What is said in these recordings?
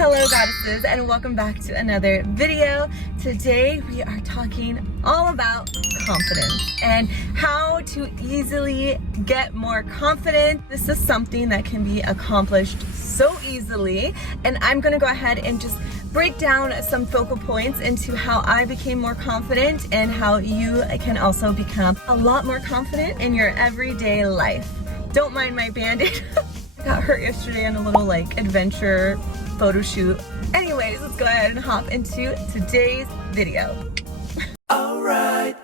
Hello goddesses, and welcome back to another video. Today we are talking all about confidence and how to easily get more confident. This is something that can be accomplished so easily, and I'm gonna go ahead and just break down some focal points into how I became more confident and how you can also become a lot more confident in your everyday life. Don't mind my band-aid. I got hurt yesterday on a little adventure photo shoot. Anyways, let's go ahead and hop into today's video. Alright.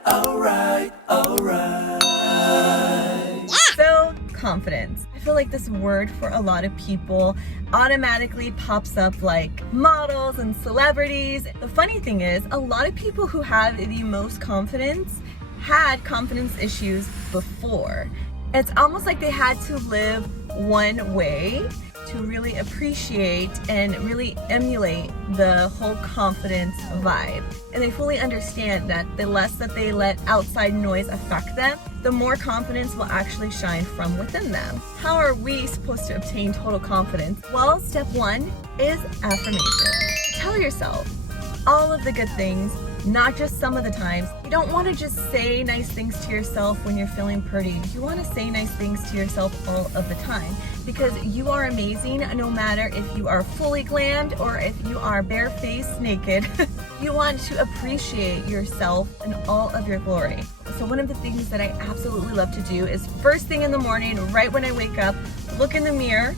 So, confidence. I feel like this word for a lot of people automatically pops up like models and celebrities. The funny thing is, a lot of people who have the most confidence had confidence issues before. It's almost like they had to live one way to really appreciate and really emulate the whole confidence vibe. And they fully understand that the less that they let outside noise affect them, the more confidence will actually shine from within them. How are we supposed to obtain total confidence? Well, step one is affirmation. Tell yourself all of the good things, not just some of the times. You don't want to just say nice things to yourself when you're feeling pretty. You want to say nice things to yourself all of the time, because you are amazing no matter if you are fully glammed or if you are barefaced naked. You want to appreciate yourself in all of your glory. So one of the things that I absolutely love to do is first thing in the morning, right when I wake up, look in the mirror,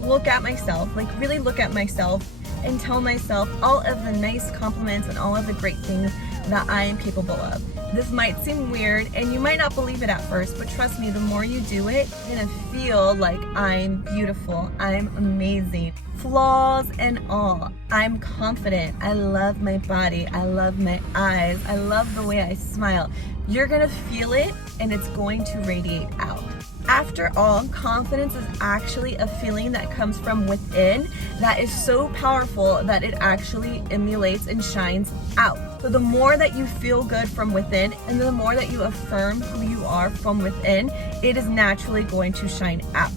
look at myself, really look at myself and tell myself all of the nice compliments and all of the great things that I am capable of. This might seem weird and you might not believe it at first, but trust me, the more you do it, you're gonna feel like I'm beautiful, I'm amazing, flaws and all. I'm confident, I love my body, I love my eyes, I love the way I smile. You're gonna feel it and it's going to radiate out. After all, confidence is actually a feeling that comes from within that is so powerful that it actually emulates and shines out. So the more that you feel good from within and the more that you affirm who you are from within, it is naturally going to shine out.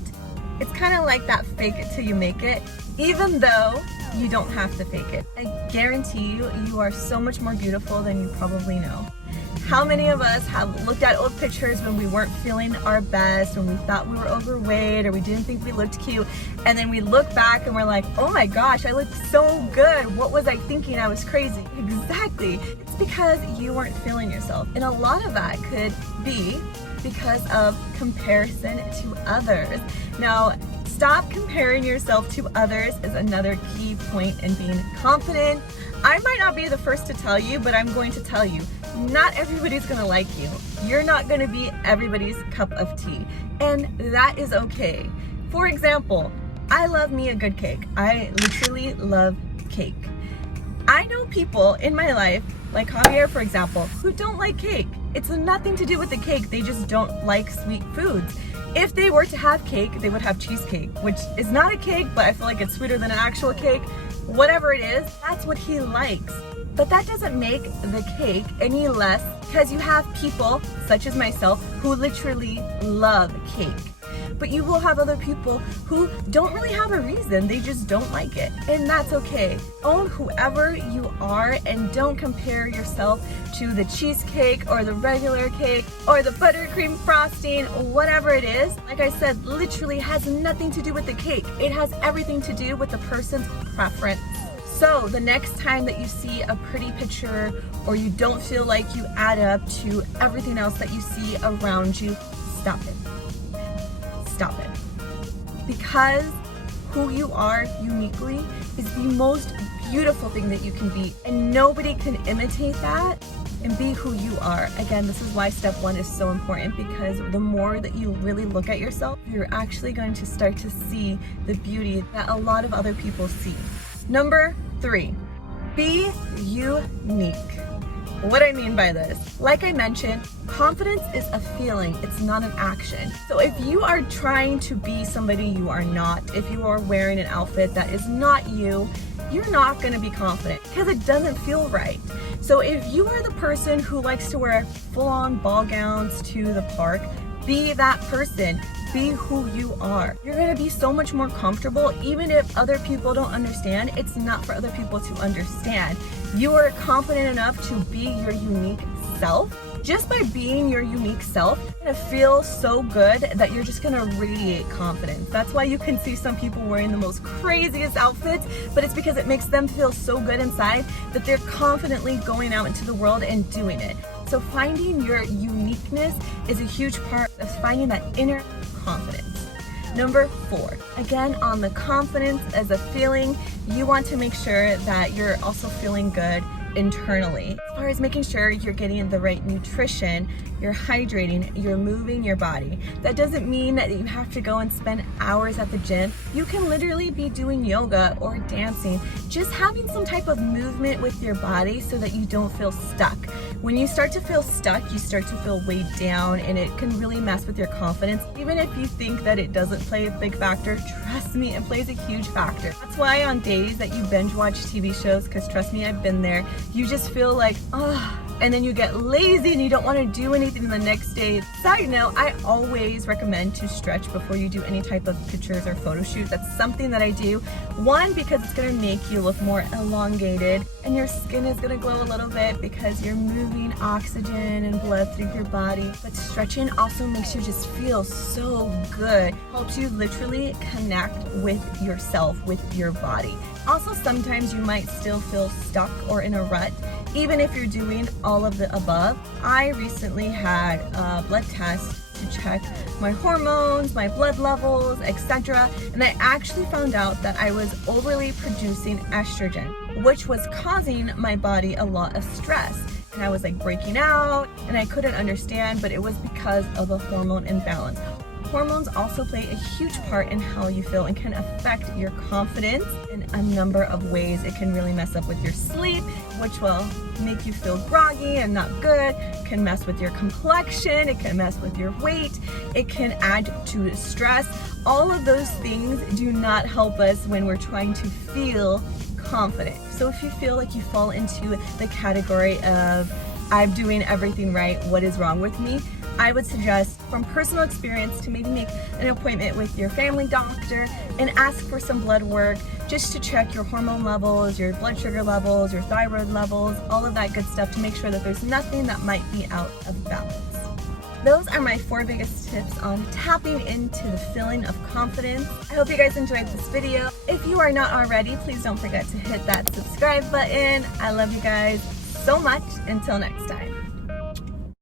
It's kind of like that fake it till you make it, even though you don't have to fake it. I guarantee you, you are so much more beautiful than you probably know. How many of us have looked at old pictures when we weren't feeling our best, when we thought we were overweight or we didn't think we looked cute, and then we look back and we're like, oh my gosh, I looked so good. What was I thinking? I was crazy. Exactly. It's because you weren't feeling yourself. And a lot of that could be because of comparison to others. Now, stop comparing yourself to others is another key point in being confident. I might not be the first to tell you, but I'm going to tell you, not everybody's gonna like you. You're not gonna be everybody's cup of tea, and that is okay. For example, I love me a good cake. I literally love cake. I know people in my life, like Javier for example, who don't like cake. It's nothing to do with the cake, they just don't like sweet foods. If they were to have cake, they would have cheesecake, which is not a cake, but I feel like it's sweeter than an actual cake. Whatever it is, that's what he likes. But that doesn't make the cake any less, because you have people, such as myself, who literally love cake. But you will have other people who don't really have a reason, they just don't like it. And that's okay. Own whoever you are and don't compare yourself to the cheesecake or the regular cake or the buttercream frosting, whatever it is. Like I said, literally has nothing to do with the cake. It has everything to do with the person's preference. So the next time that you see a pretty picture or you don't feel like you add up to everything else that you see around you, stop it. Stop it. Because who you are uniquely is the most beautiful thing that you can be, and nobody can imitate that and be who you are. Again, this is why step one is so important, because the more that you really look at yourself, you're actually going to start to see the beauty that a lot of other people see. Number 3, be unique. What I mean by this, like I mentioned, confidence is a feeling, it's not an action. So if you are trying to be somebody you are not, if you are wearing an outfit that is not you, you're not gonna be confident because it doesn't feel right. So if you are the person who likes to wear full-on ball gowns to the park, be that person. be who you are. You're gonna be so much more comfortable, even if other people don't understand. It's not for other people to understand. You are confident enough to be your unique self. Just by being your unique self, you're gonna feel so good that you're just gonna radiate confidence. That's why you can see some people wearing the most craziest outfits, but it's because it makes them feel so good inside that they're confidently going out into the world and doing it. So finding your uniqueness is a huge part of finding that inner confidence. Number 4, again, on the confidence as a feeling, you want to make sure that you're also feeling good internally. As far as making sure you're getting the right nutrition, you're hydrating, you're moving your body. That doesn't mean that you have to go and spend hours at the gym. You can literally be doing yoga or dancing, just having some type of movement with your body so that you don't feel stuck. When you start to feel stuck, you start to feel weighed down, and it can really mess with your confidence. Even if you think that it doesn't play a big factor, trust me, it plays a huge factor. That's why on days that you binge watch TV shows, because trust me, I've been there, you just feel like, oh, and then you get lazy and you don't want to do anything the next day. Side note, I always recommend to stretch before you do any type of pictures or photo shoot. That's something that I do. One, because it's going to make you look more elongated, and your skin is going to glow a little bit because you're moving oxygen and blood through your body. But stretching also makes you just feel so good. Helps you literally connect with yourself, with your body. Also, sometimes you might still feel stuck or in a rut, even if you're doing all of the above. I recently had a blood test to check my hormones, my blood levels, etc. And I actually found out that I was overly producing estrogen, which was causing my body a lot of stress. And I was like breaking out, and I couldn't understand, but it was because of a hormone imbalance. Hormones also play a huge part in how you feel and can affect your confidence in a number of ways. It can really mess up with your sleep, which will make you feel groggy and not good. It can mess with your complexion. It can mess with your weight. It can add to stress. All of those things do not help us when we're trying to feel confident. So if you feel like you fall into the category of, I'm doing everything right, what is wrong with me? I would suggest, from personal experience, to maybe make an appointment with your family doctor and ask for some blood work just to check your hormone levels, your blood sugar levels, your thyroid levels, all of that good stuff to make sure that there's nothing that might be out of balance. Those are my 4 biggest tips on tapping into the feeling of confidence. I hope you guys enjoyed this video. If you are not already, please don't forget to hit that subscribe button. I love you guys so much. Until next time.